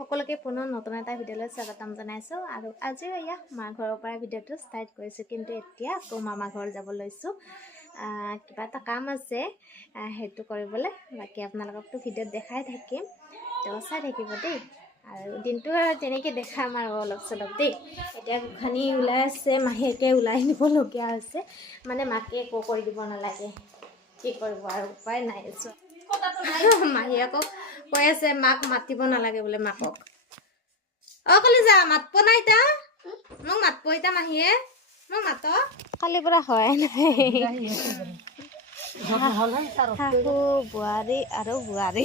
সকলোকে পুনৰ নতুন এটা ভিডিঅ'লৈ স্বাগতম জনাইছোঁ আৰু আজি এয়া মা ঘৰৰ পৰা ভিডিঅ'টো ষ্টাৰ্ট কৰিছোঁ কিন্তু এতিয়া আকৌ মামা ঘৰ যাব লৈছোঁ কিবা এটা কাম আছে সেইটো কৰিবলৈ বাকী আপোনালোককতো ভিডিঅ'ত দেখাই থাকিম তো চাই থাকিব দেই আৰু দিনটো আৰু তেনেকৈ দেখাম আৰু অলপ চলপ দেই এতিয়া গোসানী ওলাই আছে মাহীয়েকে ওলাই নিবলগীয়া হৈছে মানে মাকে একো কৰি দিব নালাগে কি কৰিব আৰু উপায় নাই মাহীয়েকক কৈ আছে মাক মাতিব নালাগে বোলে মাকক অকলে যা মাতব না ইতা মোক মাতব ইতা মাহীয়ে মোক মাত কালিৰ পৰা হয় শাহু বোৱাৰী আৰু বোৱাৰী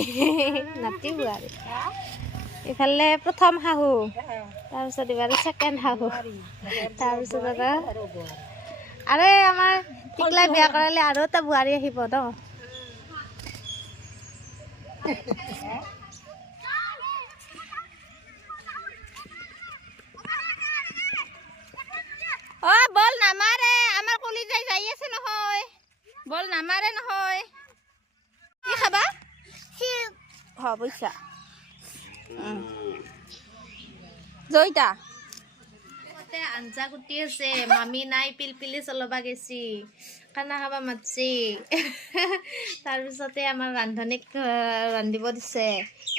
নাতি বোৱাৰী ইফালে প্ৰথম শাহু তাৰপিছত এবাৰ ছেকেণ্ড শাহু তাৰপিছত আৰু আমাৰ টিকলাই বিয়া কৰালে আৰু এটা বোৱাৰী আহিব ন বল নামাৰে আমাৰ কলিজাই যাই আছে নহয় বল নামাৰে নহয় কি খাবা পইচা জয়িতা আঞ্জা কুটি আছে মামী নাই পিলপিলি চলবা গেছি খানা খাবা মাতছি তাৰপিছতে আমাৰ ৰান্ধনীক ৰান্ধিব দিছে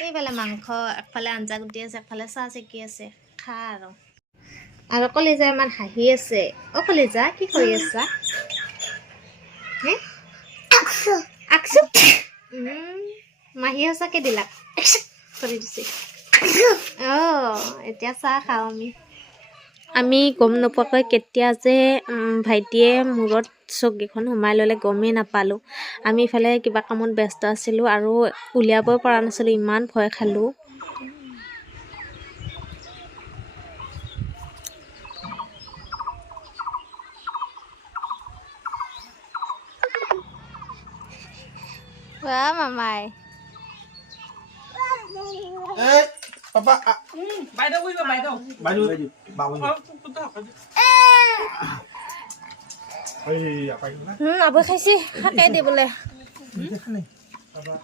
এইফালে মাংস একফালে আঞ্জা কুটি আছে একফালে চাহ চেকি আছে খা আৰু কলিজা ইমান হাঁহি আছে অ কলিজা কি কৰি আছা মাহী সঁচাকে দিলা কৰি দিছে এতিয়া চাহ খাওঁ আমি গম নোপোৱাকৈ কেতিয়া যে ভাইটিয়ে মূৰত চকীখন সোমাই ল'লে গমেই নাপালোঁ আমি ইফালে কিবা কামত ব্যস্ত আছিলোঁ আৰু উলিয়াবই পৰা নাছিলোঁ ইমান ভয় খালোঁ মামাই Papa, bài đâu bây giờ bài đâu? bài đuôi, bảo mình. Ê, phải nữa. Abu খাইছি শাকে দি বোলে Cái này. Papa.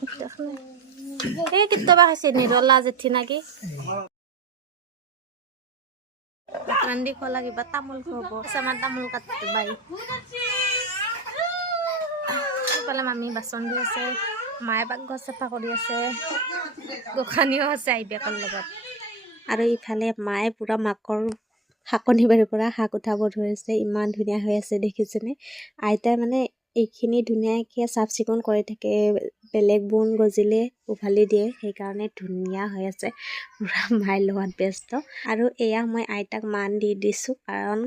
এই কেতিয়াবা খাইছে নিৰলা জেঠি নাকি ৰান্ধি খোৱা কিবা তামোল খুৱাব আমাৰ তামোল কাটি বাৰী সেইফালে মামী বাচন দি আছে মায়ে পাকঘৰ চাফা কৰি আছে গোসানীও আছে আইবেকৰ লগত আৰু ইফালে মায়ে পুৰা মাকৰ শাকনি বাৰীৰ পৰা শাক উঠাব ধৰিছে ইমান ধুনীয়া হৈ আছে দেখিছেনে আইতাই মানে এইখিনি ধুনীয়াকৈ চাফ চিকুণ কৰি থাকে বেলেগ বোন গজিলে উভালি দিয়ে সেইকাৰণে ধুনীয়া হৈ আছে পুৰা মাইৰ লগত ব্যস্ত আৰু এয়া মই আইতাক মান দি দিছোঁ কাৰণ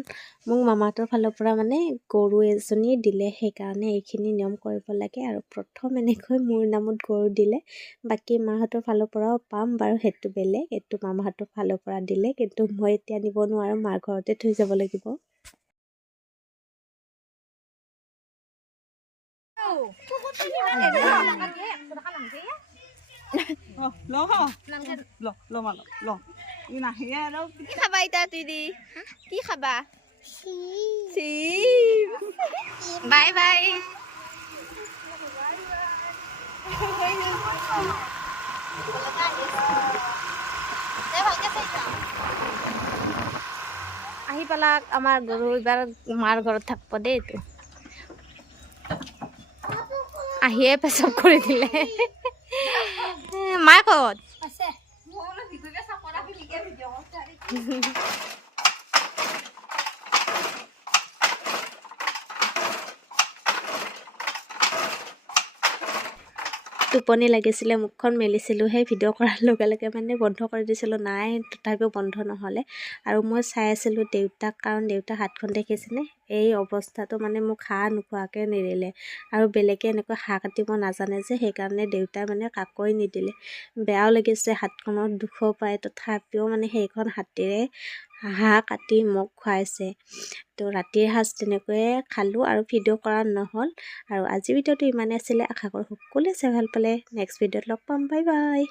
মোক মামাহঁতৰ ফালৰ পৰা মানে গৰু এজনী দিলে সেইকাৰণে এইখিনি নিয়ম কৰিব লাগে আৰু প্ৰথম এনেকৈ মোৰ নামত গৰু দিলে বাকী মাহঁতৰ ফালৰ পৰাও পাম বাৰু সেইটো বেলেগ এইটো মামাহঁতৰ ফালৰ পৰা দিলে কিন্তু মই এতিয়া নিব নোৱাৰোঁ মাৰ ঘৰতে থৈ যাব লাগিব কি খাবা ইতা তুই দি কি খাবা বাই বাই আহি পেলাক আমাৰ গৰু এইবাৰ মাৰ ঘৰত থাকিব দেই এইটো আহিয়ে পেচাব কৰি দিলে মায়ে ক'ত টোপনি লাগিছিলে মুখখন মেলিছিলোঁ সেই ভিডিঅ' কৰাৰ লগে লগে মানে বন্ধ কৰি দিছিলোঁ নাই তথাপিও বন্ধ নহ'লে আৰু মই চাই আছিলোঁ দেউতাক কাৰণ দেউতাক হাতখন দেখিছেনে এই অৱস্থাটো মানে মোক হাঁহ নোখোৱাকৈ নেৰিলে আৰু বেলেগে এনেকৈ হাঁহ কাটিব নাজানে যে সেইকাৰণে দেউতাই মানে কাকৈ নিদিলে বেয়াও লাগিছে হাতখনত দুখো পায় তথাপিও মানে সেইখন হাতেৰে হাঁহ কাটি মোক খুৱাইছে তো ৰাতিৰ সাঁজ তেনেকৈয়ে খালোঁ আৰু ভিডিঅ' কৰা নহ'ল আৰু আজি ভিডিঅ'টো ইমানেই আছিলে আশা কৰোঁ সকলোৱে চাই ভাল পালে নেক্সট ভিডিঅ'ত লগ পাম বাই বাই